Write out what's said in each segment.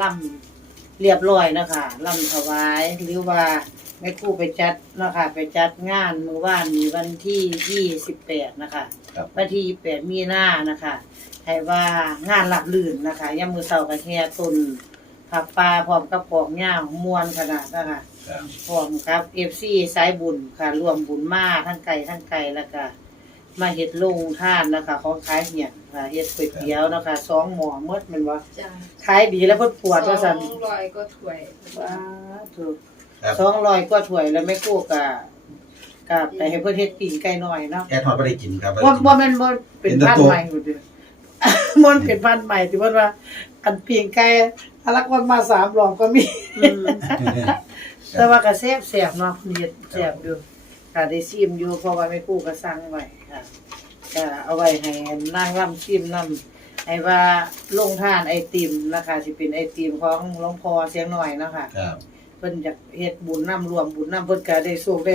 ล่ำเรียบร้อยเนาะคะล่ำถวายหรือว่าแม่ครู่ไปจัดเนาะคะไปจัดงานมื้อวานนี้วันที่ยี่สิบแปดนะคะครับ วันที่ยี่แปดมีนานะคะให้ว่างานหลับลื่นนะคะยามมือเสาร์กับแห่ตุนผักปลาพร้อมกับปอกย่างมวนขนาดนะคะ ครับ พร้อมกับเอฟซีสายบุญค่ะรวมบุญมาทั้งไก่ทั้งไก่แล้วก็ มาเฮ็ดลงท่านนะคะของขายเหี่ยงค่ะเฮ็ดก๋วยเตี๋ยวนะคะสองหม้อหมดแมันว่าจ้าขายดีแล้วเพิ่นปวดว่าซั่นสองร้อยก็ถ้วยว้าถูกครับสองร้อยกว่าถ้วยแล้วแม่กู้ก็ก็ไปให้เพิ่นเฮ็ดปิ้งไก่น้อยเนาะ แอดฮอตไม่ได้กินครับบ่บ่แม่นบ่เป็นเป็นตะพันโกธุ์ใหม่พุ่นเด้อมันเป็นพันธุ์ใหม่ที่เพิ่นว่าอันปิ้งไก่ทะลักวันมาสามรอบก็มี แต่ว่าก็แซ่บแซ่บเนาะเฮ็ดแซ่บอยู่ก็ได้ชิมอยู่เพราะว่าแม่กู้ก็สั่งไว้ ค่ะก็เอาไว้ให้นางร่ำชิมนํให้ว่าลงทานไอติมนะคะสิเป็นไอติมของหลวงพ่อเสียงหน่อยเนาะค่ะครับเพิ่นอยากเฮ็ดบุญนํรวมบุญนํเพิ่นก็ได้สูกได้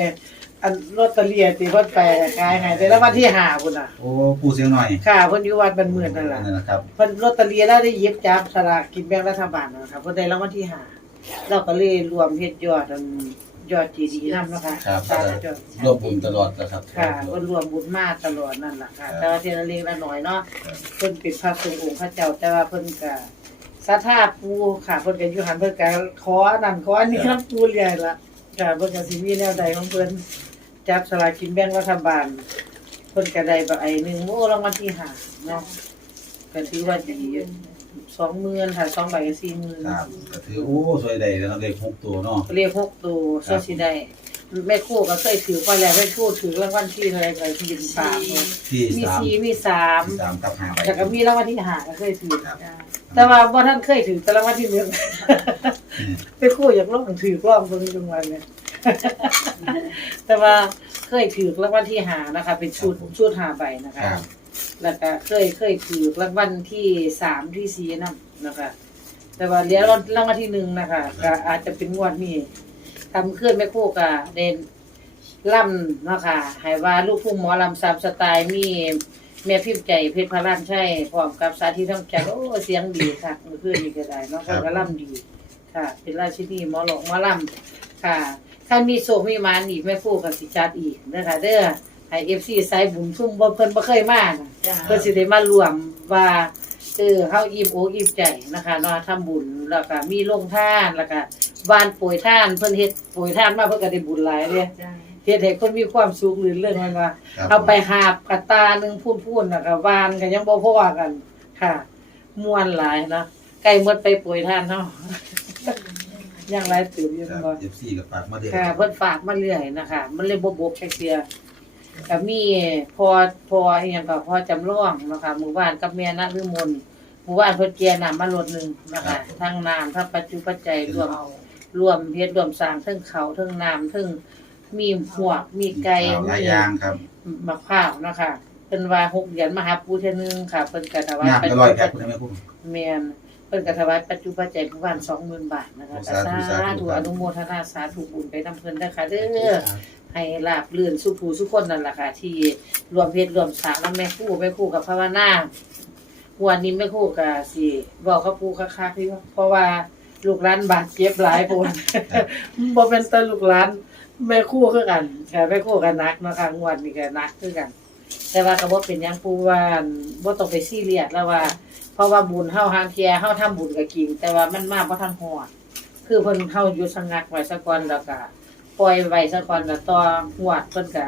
อันลอตเตอรี่ที่เพิ่นไปขายให้แต่ละวันที่5พุ่นน่ะ โอ้ปูเสียงหน่อยค่ะเพิ่นอยู่วัดบ้านเมืองนั่นล่ะนั่นนะครับเพิ่นลอตเตอรี่แล้วได้หยิบจับสลากกินแบ่งรัฐบาลนะครับเพิ่นได้รางวัลที่ห้าเราก็เลยรวมเฮ็ดยอดอัน ยอดจีดีนำเนาะค่ะครับสาธุยอดร่วมบุญตลอดนะครับ ค่ะเพิ่นรวมบุญมาตลอดนั่นล่ะค่ะแต่ว่าเทียละเล็กละน้อยเนาะครับเพิ่นเป็นพระสงฆ์องค์พระเจ้าแต่ว่าเพิ่นก็ศรัทธาปู่ค่ะเพิ่นก็อยู่หันเพิ่นก็ขออันนั่นขออันนี้ครับปู่เรื่อยล่ะค่ะเพิ่นก็สิมีแนวใดของเพิ่นจับสลากกินแบ่งรัฐบาลเพิ่นก็ได้บักไอ้หนึงโอ้รางวัลที่ห้าเนาะก็ถือว่าดีอยู่ 20,000ค่ะ2ใบก็40,000ครับก็ถือโอ้สวยใดแล้วเราเลขหกตัวเนาะเรียกหกตัวเสื้อสีได้แม่ครู่ก็เคยถือไปแล้วแม่ครู่ถือรางวัลที่เท่าไหรก็ที่ยินสามที่มีสามสี่มีสามที่สามกับห้าใบแต่ก็มีรางวัลที่หาก็เคยถือครับจ้าแต่ว่าบ่ท่านเคยถือแต่รางวัลที่หนึ่งอืมแม่ครู่อยากลองถือลองเบิ่งจังหวันเนี่ยแต่ว่าเคยถือรางวัลที่หานะคะ เป็นชุดชุดหาใบนะคะครับ แล้วก็เคยเคยถือรางวัลที่สามที่สี่นำนะคะ แต่ว่าเหลี้ยรางวัลที่หนึ่งนะคะก็อาจจะเป็นงวดนี้ทำเคลื่อนแม่ครู่กับเด่นล่ำเนาะคะให้ว่าลูกทุ่งหมอลำสามสไตล์มีแม่พิมพ์ใจเพชรพระรามใช่พร้อมกับสาธิตทั้งใจโอ้เสียงดีค่ะเมื่อคืนนี้ก็ได้เนาะเขาก็ล่ำดีค่ะ เป็นราชินีหมอหลอกหมอลำค่ะถ้ามีโศกมีหมานอีกแม่ครู่กับสิจัดอีกนะคะเด้อ ให้เอฟซีสายบุญซุ่มบ่เพิ่นบ่เคยมานะจ้า เพื่อสิได้มารวมว่าเออเฮาอิ่มอกอิ่มใจนะคะเนาะทำบุญแล้วก็มีโรงทานแล้วก็บ้านป่วยท่านเพิ่นเฮ็ดป่วยท่านมาเพิ่นก็ได้บุญหลายเด้จ้า เฮ็ดให้คนมีความสุขลื่นเรื่องมันว่า ครับเอาไปหาบกระตาหนึงพูนๆแล้วก็วานก็ยังบ่พอกัน ค่ะม่วนหลายเนาะใกล้หมดไปป่วยท่านเนาะ ยังหลายตื่นอยู่ครับ บ่เอฟซีกับฝากมาเดือนค่ะเพิ่นฝากมาเรื่อยนะคะ มันเลยบ่บกแค่เสีย ก็มีพอพออีหยังก็พอจำลองนะคะหมู่บ้านกับแม่นะฤมลหมู่บ้านเพิ่นเกียน้ำมารถหนึงนะคะทั้งน้ำทั้งปัจจุปัจจัยรวมรวมเฮ็ดรวมสร้างทั้งเขาทั้งน้ำทั้งมีหวกมีไก่หลายอย่างครับ มะพร้าวนะคะเพิ่นว่า6เหรียญมาหาปู่เทื่อนึงค่ะเพิ่นก็ถวายน้ำปัจก็จุร้อยปัแพ็จคคุณได้ไหมคุณแม่นเพิ่นก็ถวายปัจจุปัจจัยหมู่บ้าน20,000บาทนะคะสาธุก็สาสาธุธุครับอนุโมทนาสาธุบุญไปนำเพิ่นเด้อค่ะเด้อให้ลาบลื่นสุภูสุคนนั่นแหละค่ะ ที่รวมเพชรรวมสางแล้วแม่ครู่แม่ครู่กับภาวนาวันนี้แม่ครู่กับสิบอกเขาปูคักๆที่ว่าเพราะว่าลูกหลานบาดเจ็บหลายคนบ่เป็นแตลูกหลานแม่ครู่คือกันค่ะแม่ครู่กันนักเนาะค่ะงวดนี้ก็นักคือกัน แต่ว่าก็บ่เป็นหยังปูว่าบ่ต้องไปซีเรียสแล้วว่า เพราะว่าบุญเฮาหางเที่ยเฮาทำบุญก็จริงแต่ว่ามันมาบ่ทันฮอด คือเพิ่นเฮาอยู่สงักไว้ซะก่อนแล้วก็ปล่อยไว้ซะก่อนแล้วต่องวดเพิ่นก็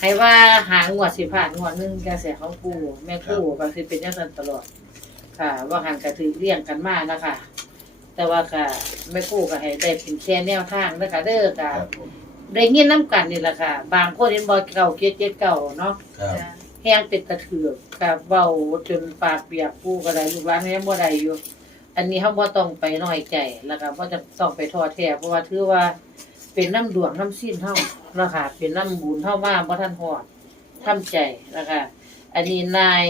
ให้ว่าหางวดสิผ่านงวดหนึงจังซี่ของปู่แม่ปู่ก็สิเป็นจังซั่นตลอด ค่ะ ว่าหันก็ถือเลี้ยงกันมานะคะแต่ว่าก็แม่ปู่ก็ให้ได้เป็นแค่แนวทางนะคะเด้อก็ครับผมได้ยินนํกันนี่ล่ะค่ะ บางคนเห็นบ่เก่าเก็ดเจ็ดเก่าเนาะ ครับ จ้า แห้งเป็นตะเถือกกับเว้าจนปากเปียกปู่ก็ได้ลูกหลานก็ยังบ่ได้อยู่ อันนี้เฮาบ่ต้องไปน้อยใจแล้วก็บ่จะต้องไปทอแท้เพราะว่าถือว่าเป็นน้ำดวงน้ำสิ้นเฮานะค่ะเป็นน้ำบุญเฮามาบ่ทันฮอดทำใจนะคะอันนี้นาย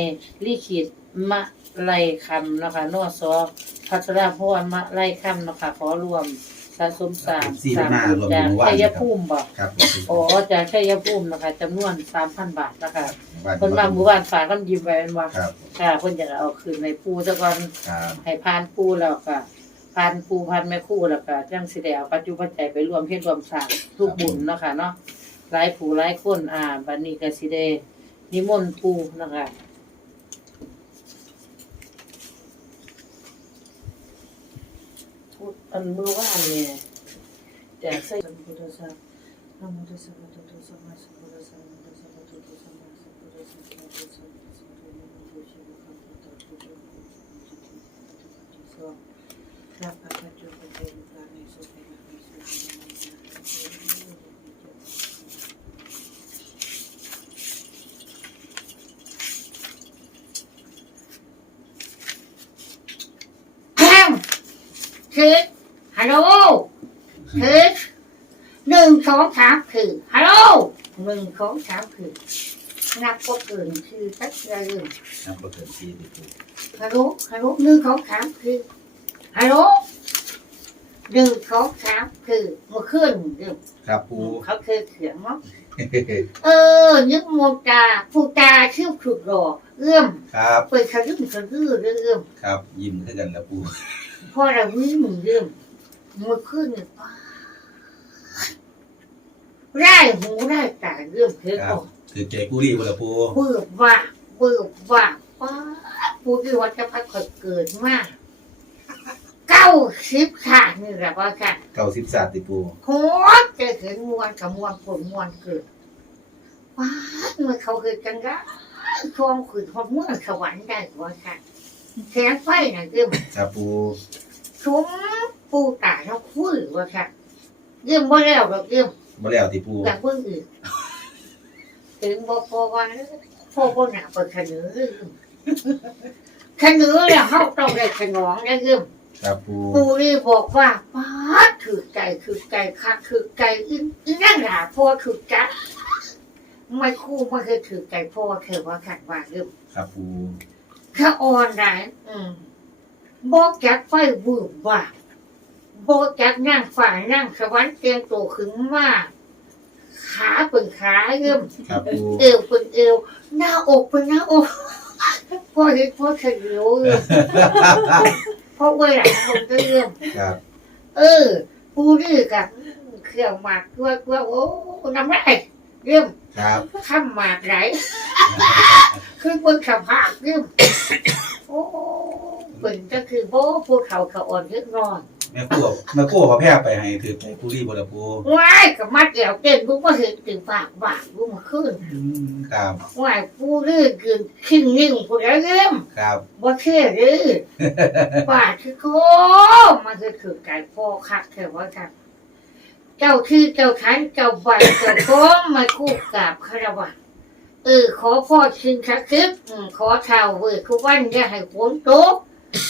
ลิขิตมะไลคำนะคะนอสอพัชราพรมะไลคำนะคะขอรวม สะสมสามสามหน้ารวมถึจากงว่ชัยภูมิบอกคอ๋อจากชัยภูมินะคะจำนวนสามพันบาทนะคะคนมาหมู่บ้านฝากน้ำยิ้มไปเป็นว่าครับค่ะคนอยากเอาคืนในปูสะก่อนให้พานปูแล้วก็พันปูพันแม่คู่แล้วก็จังสิได้เอาปัจจุปัใจไปรวมเพื่อรวมสามทุกบุญนะคะเนาะหลายผู้หลายคนอ่าบัดนี้ก็สิได้นิมนต์ปูนะคะ Okay. ฮัลโหลคือหนึ่งสองสามคือฮัลโหลหนึ่งสองสามคือนับก็เกินคือสักเรื่องน้ำประเกินซีติปูฮัลโหลฮัลโหลหนึ่งสองสามคือฮัลโหลหนึ่งสองสามคือเมื่อคืนเรื่องครับปูเขาเคยเขียนเนาะเออ นึกโมตาผู้ตาชื่อขุดหล่อเอื้อมครับเปิดขยึ้มขยื้อเรื่องครับ ยิ้มขึ้นกันแล้วปูพ่อเราวิ่งเรื่องเมื่อคืนเนี่ยป้าไร่หูไร่ตาเรื่องเพชรครับคือใจปูรีบ่ละปูเบื่อว่าเบื่อว่าป้าผู้ที่วัดจะพักเกิดมากเก้าสิบขาดนี่แหละว่าค่ะ เก้าสิบศาสตร์ติปูโหจะเห็นมวนกับมวนผลมวนเกิดว้าเมื่อเขาเกิดกันก็คลองขืนความเมื่อสวรรค์ได้ว่าค่ะแสงไฟน่ะเรื่องครับปูชม ปูตาแล้วคุยว่าค่ะเรื่องบ่แล้วหรอกเรื่องบ่แล้วติปูอยากเพิ่งอื่นถึงบ่พอวันพ่อบ่หนาเปิดขนือเรื่องขนือแล้วเขาต้องได้ขนองนะเรื่องครับปูปูนี่บอกว่าป้าดถือใจถือใจคักถือใจอินอินนั่งหาพ่อถือใจไม่คู่ไม่เคยถือใจพ่อเธอว่าขัดว่าเรื่องครับปูข้าอ่อนไหนอืมบอกจักไฟบูบว่า บอกจักนั่งฝ่ายนั่งสวรรค์เตียงโตขึ้นมาก ขาเป็นขาเริ่มครับปูเอวเป็นเอว หน้าอกเป็นหน้าอกพ่อเห็นพ่อเฉลียวเออพ่อเวลาคนก็เริ่มครับเออปูนี่กับเครื่องหมากตัวตัวโอ้น้ำไรเริ่มครับข้ามหมากไหลคือบนขับหักเริ่มโอ้เป็นก็คือโบ้ภูเขาเขาอ่อนเล็กน้อย แม่กู้แม่กู้เขาแพ้ไปให้ถือใจปูรีบ่ละปูว้ายกับมัดเดี่ยวเต้นกูก็เห็นถึงปากบากกูมาขึ้นอืมครับว้ายปูนี่กินขิงนิ่งกูแล้วเริ่มครับบ่เชื่อเลยบาดคือโคมันคือถือไก่พ่อคักเถอะว่าครับเจ้าที่เจ้าขันเจ้าใบเจ้าโค้งมาคู่กับคารวะเออขอพ่อชิงชักซึบอืมขอเท่าเว้ยทุกวันอย่าให้ฝนตก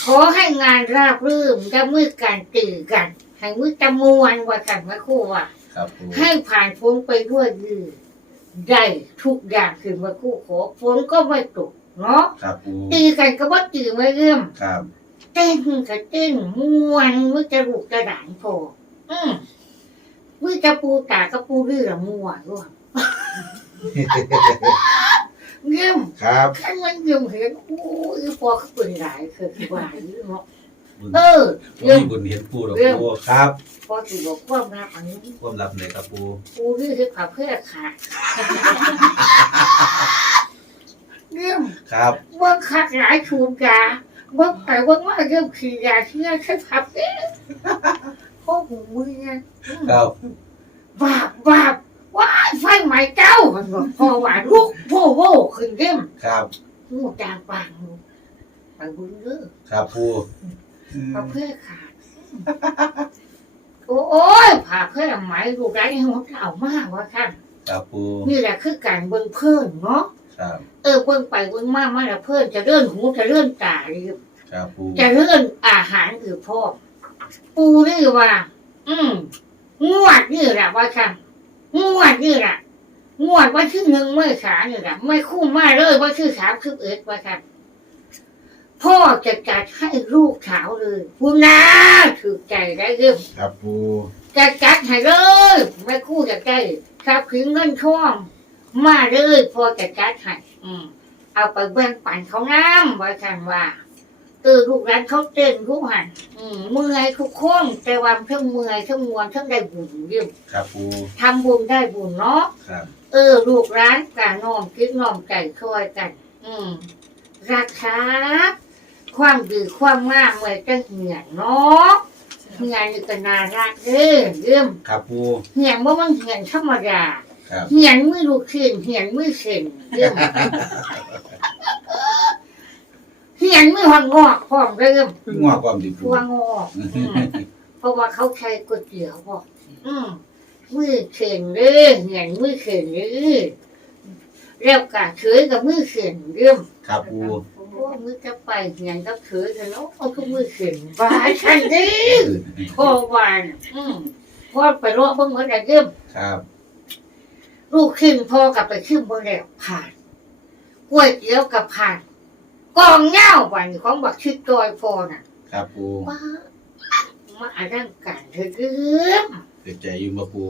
ขอให้งานราบรื่นอย่ามือการตื่นกัน ให้มือจำมวนว่ากันมาคู่ว่าครับปูให้ผ่านพ้นไปด้วยดีได้ทุกอย่างคือมาคู่ขอฝนก็ไม่ตกเนาะครับปูตีกันก็ว่าตีไม่เรื่อมครับเต้นก็เต้นม่วนมือจะลูกกระดานพออืมมือจะปูตาก็ปูเรือม่วนด้วย เยี่ยมครับขั้นมันเยี่ยมเห็นโอ้ยพอเขาเป็นหลายคือคือว่าอยู่เนาะบุญเออบ่เยี่ยมมีบุญเห็นปูหรอกปูครับพอถือบอกความรักอันนี้ความลับเลยครับปูปูเรือที่ขับเพื่อขาดเยี่ยมครับเบิ่งคักหลายชูกาเบิ่งไปเบิ่งมาเริ่มขี้ยาเชื่อใช่พับเอ๊ะพ่อหูมือไงครับบาบวาบ ว้ายไฟไหม้เจ้ามันบอกพอว่าลุกโวโวขึ้นเริ่มครับหูจางปางหูไปเบิ่งเด้อครับปูอืมพาเพื่อขาดโอ้ยพาเพื่อไหมลูกไรหัวเก่ามากว่าท่านครับปูนี่แหละคือการเบิ่งเพิ่นเนาะครับเออเบิ่งไปเบิ่งมามาแล้วเพิ่นจะเลื่อนหูจะเลื่อนตาเลยครับปูจะเลื่อนอาหารคือพ่อปูนี่ว่า อืมงวดนี่แหละว่าค่ะ งวดนี่แหละงวดว่าที่หนึ่งเมื่อขานี่แหละไม่คุ้มมากเลยว่าชื่อสามคือเอ็ดว่าค่ะพ่อจะจัดให้ลูกสาวเลยคุณนาถือใจได้เรื่องครับปูจะจัดให้เลยไม่คู่จะได้ทรัพย์สินเงินทองมาเลยพ่อจะจัดให้อืมเอาไปแบ่งปันเขาน้ำว่ากันว่า เเออลูกร้านเขาเต้นรู้หันอืมเมื่อยทุกคนแต่ว่าเทั้งเมื่อยเทั้งมวนเทั้งได้บุญเยี่ยมครับปูทำบุญได้บุญเนาะครับ เออ ลูกร้านกาน้อมคิดน้อมใจช่วยกัน อืมรักษาความดีความงามไว้จะเหี่ยนเนาะเหี่ยนนี่ก็น่ารักเด้อเยี่ยมครับปูเหี่ยนว่ามันเหี่ยนธรรมดาครับเหี่ยนมือลูกขึ้นเหี่ยนมือเส้นเยี่ยมเหี่ ยนมือหอนงอกพร้อมเริ่มง่วงความดีปูพัวงอกอืมเพราะว่าเขาใช้ก๋วยเตี๋ยวบอกอืมมือเข่งเลยเหี่ยนมือเข่งเลยแล้วกะเฉยกับมือเข่งเริ่มครับปูโอ้มือจะไปเหี่ยนกับเฉยกันเนาะเอาคือมือเข่งบ้าฉันดิพ่อวานอืมพ่อไปรอเบิ่งว่าได้เริ่ม ครับลูกขึ้นพ่อกลับไปขึ้นบนแล้วผ่านก๋วยเตี๋ยวกับผ่าน กองเง่าวันของบักชิดจอยพอน่ะครับปูว่ามาอ่านร่างการเธอเรื่องเสียใจอยู่มาปู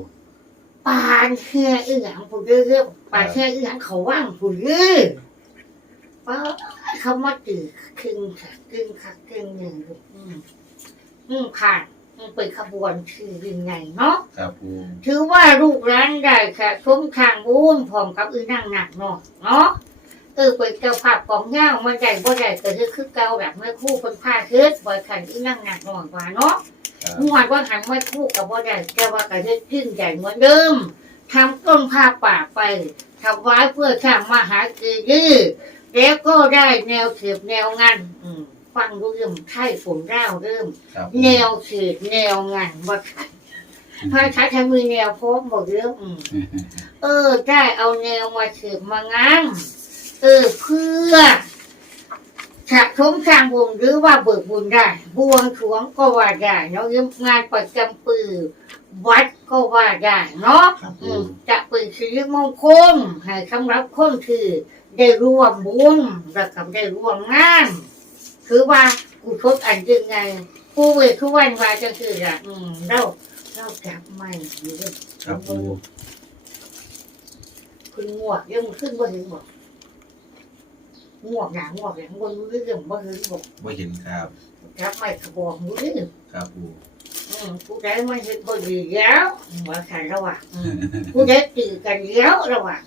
ปานแค่อีหยังผู้เรื่องปานแค่อีหยังเขาว่างผู้เรื่องว่าเขามาตื่นครึ่งค่ะครึ่งค่ะครึ่งหนึ่งลูกอืมอืมผ่านอืมเป็นขบวนคือยังไงเนาะครับปูถือว่าลูกร้านได้ค่ะชมทางบุญพร้อมกับอีนั่งหนักเนาะเนาะ เออเป็นเจ้าภาพของเงามันได้บ่ได้ก็คือคือเก่าแบบเมื่อคู่คนผ้าเฮ็ดบ่ขันอีนั่งหนักหน่อยกว่าเนาะครับงวดว่าหันไม่คู่กับบ่ได้แต่ว่าก็เฮ็ดขึ้นใหญ่เหมือนเดิมทำต้นผ้าป่าไปถวายเพื่อสร้างมหาเจดีย์แล้วก็ได้แนวเขียบแนวงานอืมฟังดูเรื่องไทยฝนร่าวเริ่มครับปูแนวเขียบแนวงานว่าใครพระชัยทมือแนวโพสบอกเรื่องอืมเออได้เอาแนวมาเขียบมางาน เออเพื่อฉะสมสร้างบุญหรือว่าเบิกบุญได้ บวงสรวงก็ว่าได้เนาะงานประจำปีวัดก็ว่าได้เนาะครับอืปูมจะเป็นสิริมงคลให้สำหรับคนที่ได้ร่วมบุญและก็ได้ร่วมงาน คือว่ากูทดอันยังไงกูเวททุกวันว่าจะคืออะอืมเราเราจับไม่อยู่เรื่องครับปูคุณงวกยังขึ้นบ่ถึงบอก งวกหนางวกหลังบนรู้เรื่องบ่ถึงบอกไม่เห็นครับ จับไม่กระบอกรู้เรื่องครับปูอืมกูได้มาเห็นบ่ดีแล้วว่าใครระหว่างอืมกูได้ตื่นกันแล้วระหว่าง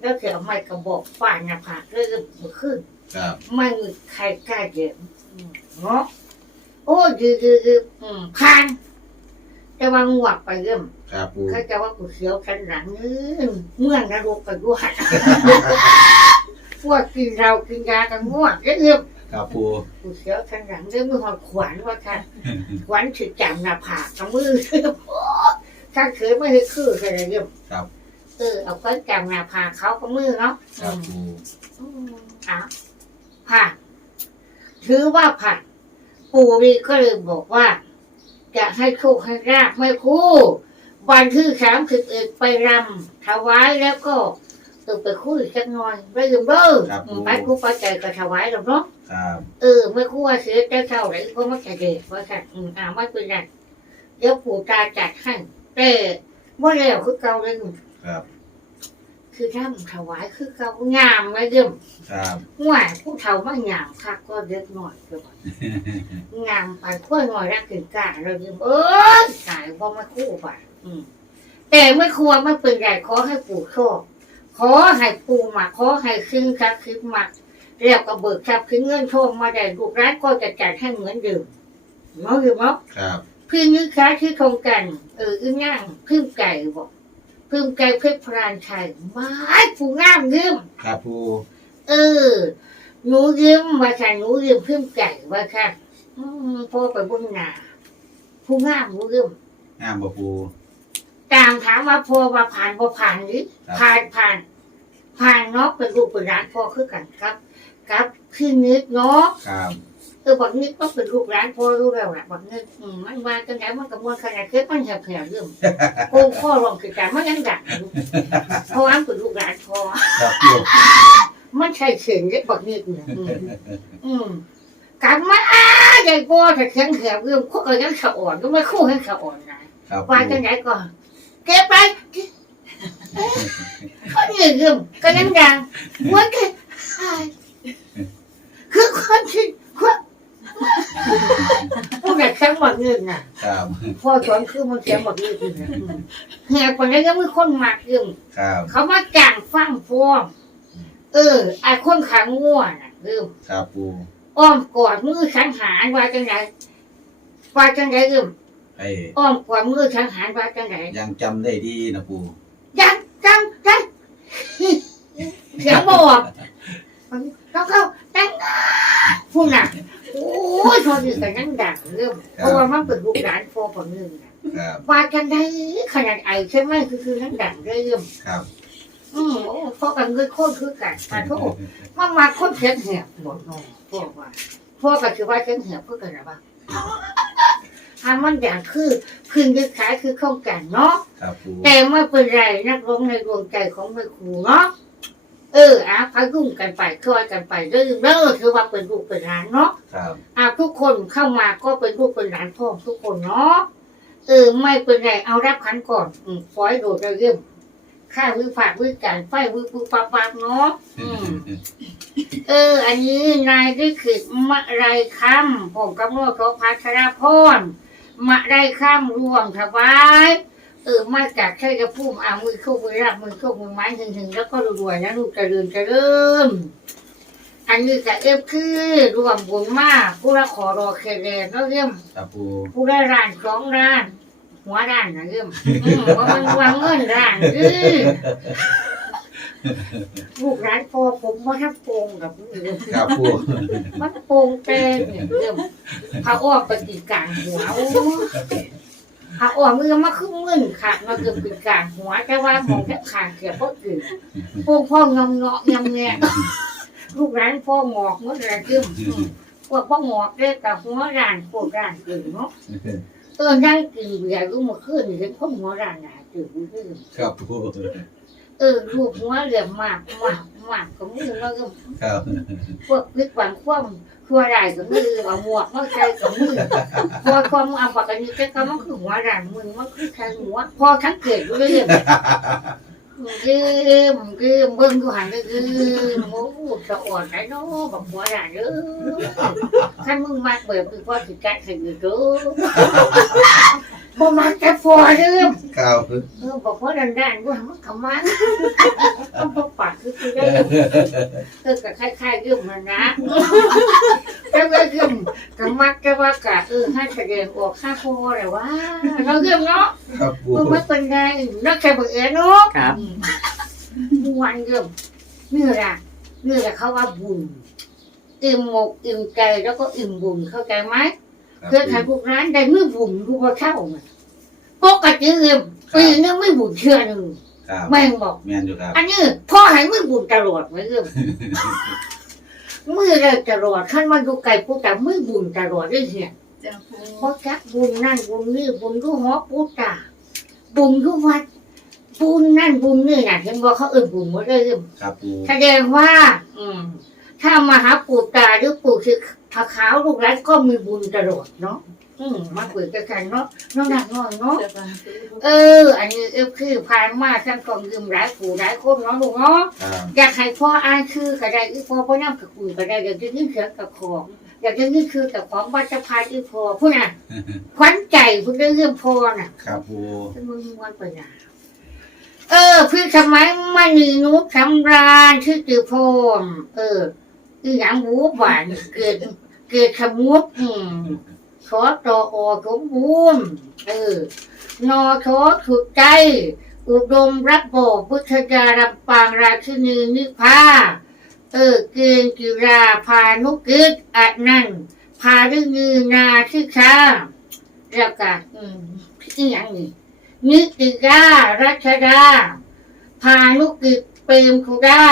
แล้วเสียวไม่กระบอกฝ่านหน้าผากเริ่มมือขึ้นครับไม่มีใครกล้าเหยียบอืมเนาะโอ้ยืดยืดผ่านแต่ว่างวกไปเริ่มครับปูเขาจะว่ากูเขียวกันหลังเมื่อนรกกันด้วย พวกกินเรากินยากันง่วงเริ่มครับปูกูเขียวกันหลังเริ่มมือหอดขวานว่าค่ะขวานถือจำหน้าผากกับมือถ้าเคยไม่ให้คืออะไรเริ่มครับเออเอาก็จำหน้าผากเขากับมือเนาะครับปูอืมอะผ่านถือว่าผ่านปู่วีก็เลยบอกว่า จะให้โชคให้ราบไม่คู่วันที่สามสิบเอ็ดไปรำถวายแล้วก็ เออไปคุยสักหน่อยไม่ลืมเด้ออืมไปคู่ไปใจก็ถวายหรอกเนาะ ครับเออไม่คู่ว่าเสียแต่เท่าไหร่ก็ไม่จะเด็กว่าค่ะอืมอ่าไม่เป็นไรเดี๋ยวปู่ตาจัดให้แต่เมื่อแล้วคือเก่าเลยครับคือถ้าถวายคือเก่างามไม่เยิ่มครับห่วยผู้เฒ่ามาหยามคักก็เด็กหน่อยก็บอกงามไปขั้วหน่อยรักถึงกาเรายิ้มเอ้ยตายว่าไม่คู่ป่ะอืมแต่ไม่ควรไม่เป็นไรขอให้ปู่โชค ขอให้ปู่มาขอให้ขึ้นคักขึ้นมาเรียกกระเบิกคับขึ้นเงินโชคมาได้ลูกร้านก็จะจัดให้เหมือนเดิมเนาะหรือเนาะครับพี่นึกค้าที่ตรงกันเอออึ้งย่างพึ่งไก่บอกพึ่งไก่เพชรพรานชัยไม้ผู้งามเริ่มครับปูเออหนูยิ้มว่าค่ะหนูยิ้มเพิ่มไก่ว่าค่ะอืมพ่อไปเบุญนาผู้งามหนูยิ้มงามบ่ปู ตามถามว่าพ่อว่าผ่านบ่ผ่านหรือครับผ่านผ่านผ่านเนาะเป็นลูกเป็นร้านพ่อคือกันครับ ครับคือนึกเนาะครับเออบักนึกก็เป็นลูกร้านพ่อรู้แล้วแหละบักนึกอืมมันมาจังไหนมันกับมวลขนาดเคสมันแหบๆเรื่องโกงพ่อรองคือกันมันยังดักอยู่เพราะว่ามันเป็นลูกร้านพ่อครับปูมันใช่เสียงเล็กบักนิดเนี่ยอืมอืมกันมาอ้าใหญ่บัวแต่เสียงแหบเรื่องคู่กันยังสะอ่อนก็ไม่คู่ให้สะอ่อนนะครับว่าปูจังไหนก่อน เก็บไปเขาเนี่ยเรื่องก็ยังดังว่าแกคือคนที่คนกเงินน่ะครับพ่อสอนคือมันเสียงบักเงินน่ะอืมแหกคนนี้ก็มีคนมากยืมครับเขามาจ้างฟังพวงเออไอ้คนขังง่วน่ะยืมครับปูอ้อมกอดมือสังหารว่าจังไดว่าจังไดยืม ไอ้อ้อมกอดมือสังหารว่าจังไดยังจำได้ดีนะปูยังจังจังเสียงบอกแล้วก็แต่งงานพูดน่ะโอ้ยทนอยู่แต่ยังดังเรื่องเพราะว่ามันเป็นลูกหลานพ่อของนึงน่ะครับว่ากันได้ขนาดไอ้ใช่ไหมคือคือนั่งดังเรื่องครับ อืมโอ้พ่อกันเงินโคตรคือกันมาโทษมามาคนเสียงเหียบหมดเนอพ่อว่าพ่อก็คือว่าเสียงเหียบเพื่อกันหรือเป ล่าถ้ามันอย่างคือคืนยึดขายคือเข้ากันเนาะครับปูแต่ไม่เป็นไรนักร้องในดวงใจของแม่ครูเนาะเอออาพายุ่งกันไปคอยกันไปเรื่อยเรื่อคือว่าเป็นลูกเป็นหลานเนาะครับอาทุกคนเข้ามาก็เป็นลูกเป็นหลานพ่อทุกคนเนาะเออไม่เป็นไรเอารับขันก่อนอืมฟอยโดดเรื่องข้าวิฝากวิจารไฟวิปุปปาเนาะอืมเออ อันนี้นายได้ขิดมะไรคำผมกับโมเขาพัชรพร มะไรคำรวมถวายเออมาจากใช่จะพุ่มอ่ามือคู่มือรับมือคู่มือไม้ถึงถึงๆแล้วก็รวยๆนะลูกเจริญเจริญอันนี้จะเอฟคือรวมบุญมากผู้ละขอรอเคเรนแล้วเรื่องครับปูผู้ละร้านสองร้านหัวร้านนะเรื่องอืมว่ามันวางเงินร้านคือ ลูกร้านพอผมว่าถ้าโปงกับมือครับปูมันโปงเต้นเนี่ยเรื่องพระอ้อมไปตีกลางหัวโอ้พระอ้อมมันก็มาขึ้นมึนขาดมาเกือบตีกลางหัวแต่ว่าหมองแค่ขาดเสียพ่ออื่นพวกพ่องำเงาะยำแงะลูกร้านพ่อหงอกเมื่อไรขึ้นพวกพ่อหงอกเรียกกับหัวร้านพวกร้านอื่นเนาะเออนั่งกินเบียร์รู้มาขึ้นเห็นพ่อหัวร้านไหนตื่นขึ้นครับปูเออลูกหัวเหลี่ยมมากมากมากก็มือแล้วก็ครับพวกนึกหวังคว่ำครัวไรกับมือเอาหมวกมาใส่กับมือพอความเอาปากกันนี้แต่ก็มันคือหัวด่านมือมันคือแค่หัวพอทั้งเกิดเรื่อง ยืมยืมเบิ่งดูหันก็ยืมโอ้โหจะอ่อนไหนเนาะบอกหัวด่านเด้อขันมึงมาเปิดคือพ่อสิแกะใส่เด้อบ่มาแต่พอเด้อครับเออบอกว่าดันดันว่ามันขมันต้องพกปากคือคือได้เออกับคล้ายๆเรื่องมันนะแต่ว่าเรื่อง กับมักแต่ว่ากะเออให้แสดงออกค่าโคอะไรวะเราเรื่องเนาะครับปูมันไม่เป็นไรนักแค่เบื่อเนาะครับ มวนเรื่องนี่แหละนี่แหละเขาว่าบุญอิ่มหมกอิ่มใจแล้วก็อิ่มบุญเข้าใจไหมครับเครือข่ายพวกร้านได้มือบุญรู้ว่าเข้าไหมปกติเอิ่มปีนึงไม่บุญเชื่อหนึ่งครับแม่งบอกแม่นอยู่ครับ อันนี้พ่อให้มือบุญตลอดไหมเอิ่ม มือได้ตลอดขั้นมาอยู่ไกลพวกแต่มือบุญตลอดด้วยเนี่ยเจ้าปูเพราะจักบุญนั่นบุญนี่บุญรู้หอปูตาบุญรู้วัด บุญนั่นบุญนี่น่ะเห็นว่าเขาเอิ่มบุญหมดเลยเอิ่มครับปูแสดงว่า อืม ถ้ามาหาปู่ตาหรือปู่คือผาขาวลูกหลานก็มีบุญตลอดเนาะ อืมมาคุยกันกันเนาะน้องหนักน้อยเนาะเจ้าปูเออ อันนี้เอฟคือผ่านมาทั้งกองยืมหลายปู่หลายคนเนาะลูกเนาะครับอยากให้พ่ออ่านคือก็ได้อีพ่อพ่อน้ำกับคุยก็ได้อยากจะยื่นเสียงกับของอยากจะยื่นคือกับของวัดจะพายอีพ่อพูดน่ะขวัญใจพูดเรื่องพ่อน่ะ ครับปูเป็นมึงวันปัญญาเออพี่สมัยมันนีนุชสำราญชื่อตือพมเอออีหยังหูหวานเกิดเกิดขมุดอืม ขอต่ออสมบูรณ์เออนอทอสุดใจ อุดมรับบอพุทธจารำปางราชินีนิพาเออเกณฑ์กิราพานุกิจอันนั่นพาดึงือนาที่ชาแล้วก็อืมอีหยังนี่นิติยารัชดาพานุกิจเปรมคุดา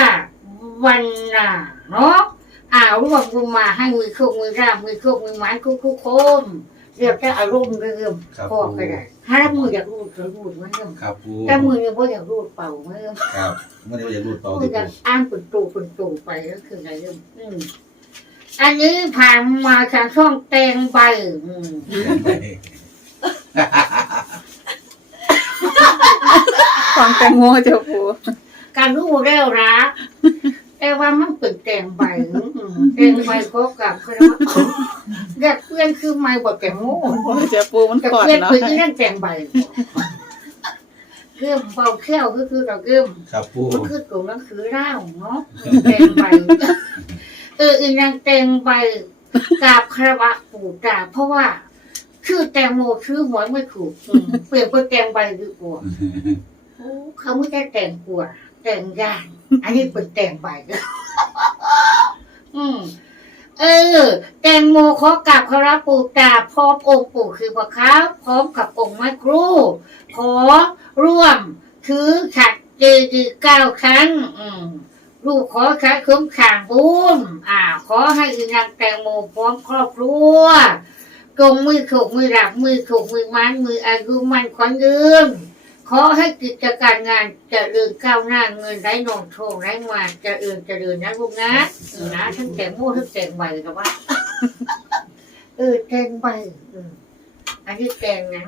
วันนาเนาะ อ่ารวมกุมาให้มือโคกมือร่างมือโคกมือหมายคู่คู่โคมเรียกแต่อารมณ์เริ่มครับพอปูก็ได้ถ้ามืออยากรูดก็รูดมันเริ่มครับปูแต่มือยังบ่อยากรูดเป่ามันเริ่มครับไม่ได้ว่าจะรูดต่อมืที่ออยากปูอ่านเป็นตูเป็นตูไปก็คือไงเริ่มอืมอันนี้ผ่านมาทางช่องแตงใบอืมของแตงโมเจ้าปูการรู้แล้วนะ แต่ว่ามันเป็นแตงใบอืมแตงใบพบกับคือว่าอยากเพื่อนคือไม่บดแตงโมเสียปูมันแต่ก่อนเพื่อนเนาะคือที่นั่นแตงใบเกื่อมเบาแค่วก็คือเราเกื่อมครับปูมันคือตัวหนังสือเล่าเนาะแตงใบเอออีนางแตงใบกราบคารวะปู่กราบเพราะว่าชื่อแตงโมชื่อหวยไม่ถูกอืมเปลี่ยนเป็นแตงใบดีกว่าโอ้เขาไม่ได้แต่งกลัวแต่งยาก อันนี้เป็นแต่งใบอืมเออ แตงโมขอกราบขอรับปู่ตาพร้อมองค์ปู่คือพระค้าพร้อมกับองค์แม่ครูขอร่วมถือขัดเจดีย์เก้าครั้ง อืมลูกขอขาคุ้มขางบุญอ่า ขอให้อีนางแตงโมพร้อมครอบครัวจงมือถูกมือหลับมือถูกมือมันมืออายุมันขวัญยืน ขอให้กิจการงานจะเริญก้าวหน้าเงินได้นองโชคได้มาเจะเริญเจริญนะลูกนะนะทั้งแต่งโม่ทั้งแต่งใบกับว่าเออแต่งใบอืมอันนี้แต่งนะ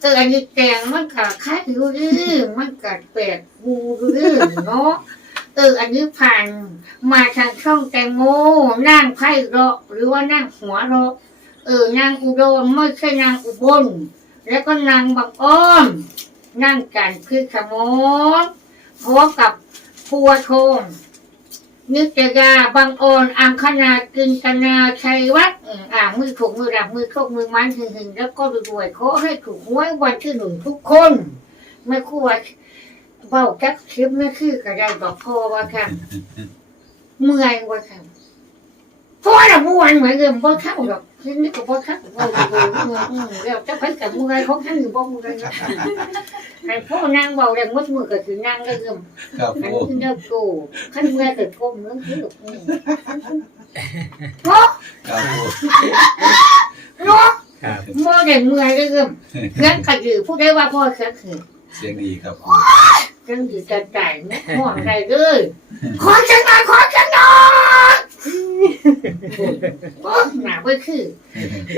เอออันนี้แต่งมันกัคล้ายอยู่ดื้อมันกัดแปลกงูดื้อเนาะเอออันนี้ผ่านมาทางช่องแตงโมนั่งไพ่เราะหรือว่านั่งหัวเราะเออนางอุดรไม่ใช่นางอุบล แล้วก็นางบังอ้อมนั่งกันคือขโมงพร้อมกับพัวโทงนิตยาบางออนอังคณากินตนาชัยวัฒน์อ่ามือถูกมือดับมือโชคมือมันหึงหึงแล้วก็รวยๆขอให้ถูกหวยวันที่หนึ่งทุกคนไม่ควรเบาจักคลิปไม่คือก็ได้บอกพ่อว่าค่ะเมื่อยว่าค่ะ พ่อละมวนเหมือนเดิมบ่เท่าหรอกทีนี้ก็บ่เท่าบ่อยู่เมื่อยอืมแล้วจะไปกับเมื่อยของท่านอยู่บ่เมื่อยนะให้พ่อนั่งเบาแรงมัดมือก็คือนั่งได้เดิมครับอันปูนี้เด้อกูขั้นเมื่อยก็ก้มนั่นคืออืมเนาะครับปูเนาะครับบ่ได้เมื่อยเดิมเพื่อนก็อยู่ผู้ใดว่าพ่อเสียคือเสียงดีครับปูเรื่องอยู่จะจ่ายนะห่วงใครเลยขอจังหน่อยขอจังหน่อย โอ้หนาไว้คือ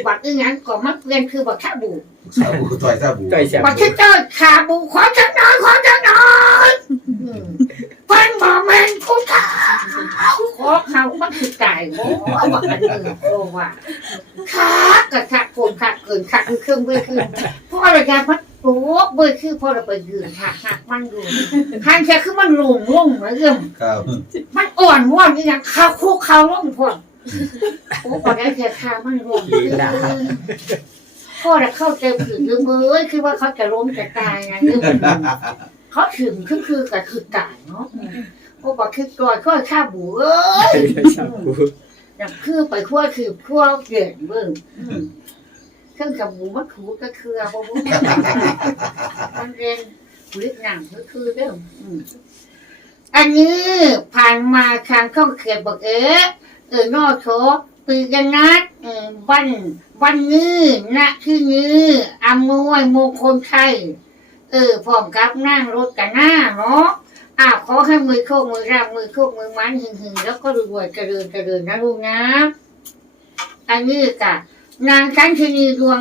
บักอึ้งงั้นก็มักเรียนคือบักข้าบูซาบูต่อยซาบู ต่อยเสียบบักที่เจอขาบูขอจังหน่อยขอจังหน่อยอื มเพิ่นบอกแม่นผู้ชายขอเขามันคือตายโอ้บักอันนี้โอ้ว่าคักกะคักโกนคักเกินคักคือเครื่องเบื่อคือพ่อระยะพัดโอ้เบื่อคือพ่อเราไปยืนหักหักมันอยู่หันแค่คือมันหลงลงเหมือนเดิมครับมันอ่อนว่อนนี่ยังข้าวคุกข้าวล่องพ่อโอ้ปอได้แค่ข้าวมันร่วงพ่อจะเข้าใจผิดหรือมือคือว่าเขาจะล้มจะตายไงเรื่องมัน เขาถึงคือคือกับคือตายเนาะโอ้บอกคือก่อนข้อข้าบูเอ้ยอย่างคือไปขั้วคือขั้วเดือดเบิ่งอืมเครื่องกับหมูมะขูดก็คือบ่รู้มันเรียนวิทย์หนังก็คือเด้ออืมอันนี้ผ่านมาทางข้องเขียนบอกเอ๊ะเออนอโชปีกันนัดอืมวันวันนี้ณที่นี้อำนวยมงคลชัยเออพร้อมกับนั่งรถกันหน้าเนาะอ้าวขอให้มือโคกมือราบมือโคกมือมันหึงหึงแล้วก็รวยๆเจริญเจริญนะลูกนะ อันนี้กะนางชั้นชนีดวง